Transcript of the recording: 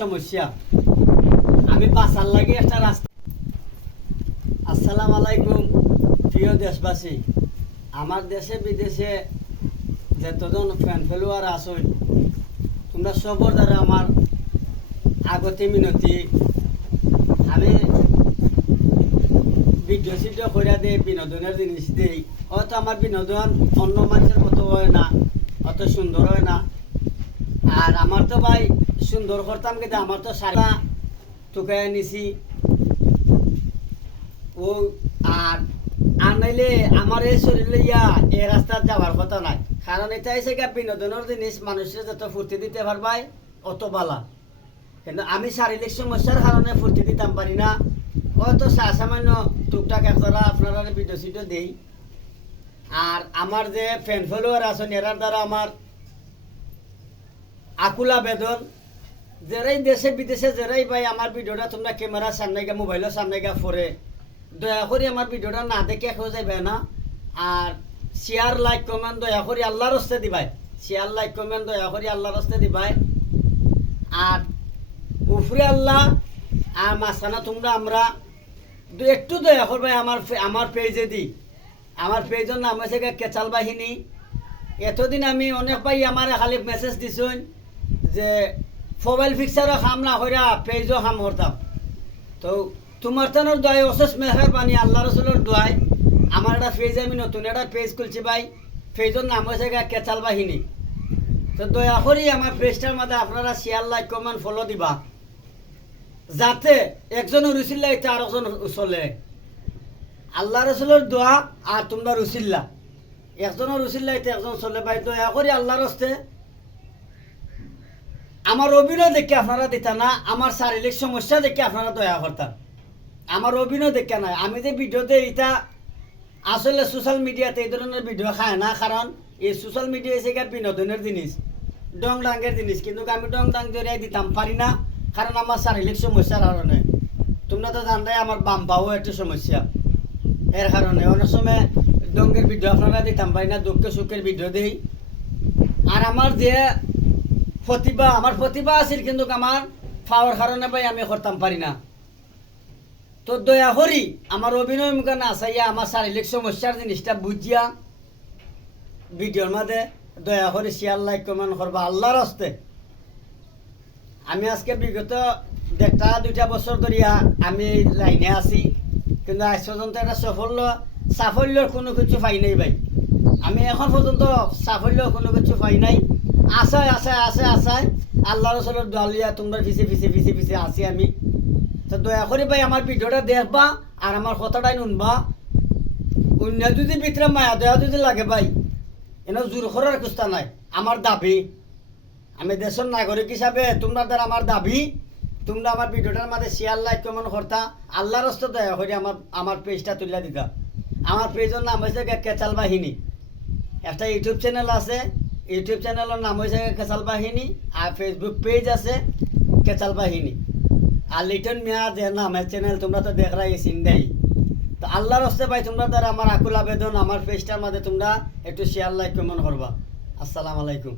সমস্যা আমি বাঁচার লাগে একটা রাস্তা। আসসালামু আলাইকুম প্রিয় দেশবাসী, আমার দেশে বিদেশে যতজন ফ্যান ফলোয়ার আছেন তোমরা সবর দ্বারা আমার আগতে মিনতি, আমি ভিডিও সিডিও করে দিই, বিনোদনের জিনিস দিই। হয়তো আমার বিনোদন অন্য মানুষের মতো হয় না, অত সুন্দর হয় না। আর আমার তো ভাই সুন্দর করতাম কিন্তু আমার তো সারা টুকাই নিছি ও। আর নাইলে আমার এই শরীর লইয়া এই রাস্তার যাওয়ার কথা নাই, কারণ এটা এসে বিনোদনের জিনিস, মানুষের যত ফুর্তি দিতে পারবাই অত বালা। কিন্তু আমি শারীরিক সমস্যার কারণে ফুর্তি দিতাম পারি না, হয়তো সামান্য টুকটাক করা আপনারা ভিডিও সিডিও দেই। আর আমার যে ফ্যান ফলোয়ার আছেন এরার দ্বারা আমার আকুল আবেদন, যারাই দেশে বিদেশে যারাই ভাই আমার ভিডিওটা তোমরা ক্যামেরার সামনে গিয়ে মোবাইলের সামনে গিয়ে পড়ে দয়া করে আমার ভিডিওটা না দেখে এখন যাইবে না। আর শেয়ার লাইক কমেন্ট দয়া করে আল্লাহর হস্তে দিবাই, শেয়ার লাইক কমেন্ট দয়া করে আল্লাহর হস্তে দিবাই। আর উফরে আল্লাহ আর মাঝখানে তোমরা আমরা একটু দয়া করবে আমার পেজে দি। আমার পেজের নাম হয়েছে কেচাল বাহিনী। এতদিন আমি অনেক ভাই আমার খালি মেসেজ দিছুন যে মোবাইল পিকচারও খাম না হইরা পেজও খাম করতাম। তো তোমার তানোর দোয়াই অশেষ মেহরবানি, আল্লাহ রসুলের দোয়াই আমার একটা পেজ, আমি নতুন একটা পেজ খুলছি ভাই। পেজের নাম হয়েছে কেচাল বাহিনী। তো দয়া করি আমার পেজটার মধ্যে আপনারা শেয়ার লাইক কমেন্ট ফলো দিবা, যাতে একজনের রুচিল্লা এটা আর একজন চলে। আল্লাহ রসুলের দোয়া আর তোমরা রুচিল্লা, একজনের রুচিল্লা এটা একজন চলে ভাই। দয়া করি আল্লাহর হস্তে আমার অভিনয় দেখে আপনারা দিতা না, আমার শারীরিক সমস্যা দেখে আপনারা দয়া করতাম। আমার অভিনয় দেখে নাই, আমি যে ভিডিওতে এটা আসলে সোশ্যাল মিডিয়াতে এই ধরনের ভিডিও খায় না, কারণ এই সোশ্যাল মিডিয়া এসে বিনোদনের জিনিস, ডং ডাঙ্গের জিনিস। কিন্তু আমি ডং ডাং জড়িয়ে দিতাম পারি না, কারণ আমার শারীরিক সমস্যার কারণে। তোমরা তো জানলে আমার বাম পাও একটা সমস্যা, এর কারণে অনেক সময় ডঙ্গের ভিডিও আপনারা দিতাম পারি না, দুঃখে সুখের ভিডিও দিই। আর আমার যে আমার প্রতিভা আছিল কিন্তু আমার পাওয়ার কারণে ভাই আমি করতাম পারি না। তো দয়া করি আমার অভিনয় মুখে না চাইয়া আমার শারীরিক সমস্যার জিনিসটা বুঝিয়া ভিডিওর মধ্যে দয়া করে শেয়ার লাইক কমেন্ট করবা আল্লাহর হস্তে। আমি আজকে বিগত 1-2 বছর ধরিয়া আমি লাইনে আছি, কিন্তু আজ পর্যন্ত একটা সাফল্যর কোনো কিছু পাই নাই ভাই। আমি এখন পর্যন্ত সাফল্য কোনো কিছু পাই নাই। আশায় আশায় আশায় আশায় আল্লাহ রসুলের দোয়ালিয়া তোমরা পিছিয়ে আসি আমি। তো দয়া করে ভাই আমার ভিডিওটা দেখবা আর আমার কথাটাই শুনবা। অন্য যদি ভিতরে মায়া দয়া যদি লাগে ভাই, এনে জোর করার কুস্তা নাই। আমার দাবি, আমি দেশের নাগরিক হিসাবে তোমরা দ্বারা আমার দাবি, তোমরা আমার ভিডিওটার মধ্যে শেয়ার লাইক কমেন্ট করতা, আল্লাহর হস্তে দয়া করে আমার পেজটা তুলে দিতা। আমার পেজের নাম হয়েছে কেচাল বাহিনী। একটা ইউটিউব চ্যানেল আছে, ইউটিউব চ্যানেলের নাম হয়েছে কেচাল বাহিনী। আর ফেসবুক পেজ আছে কেচাল বাহিনী। আর লিটন মিয়া যে নামের চ্যানেল তোমরা তো দেখরাই চিন্তাই। তো আল্লাহর হস্তে ভাই তোমরা দ্বারা আমার আকুল আবেদন, আমার পেজটার মধ্যে তোমরা একটু শেয়ার লাইক কমেন্ট করবা। আসসালামু আলাইকুম।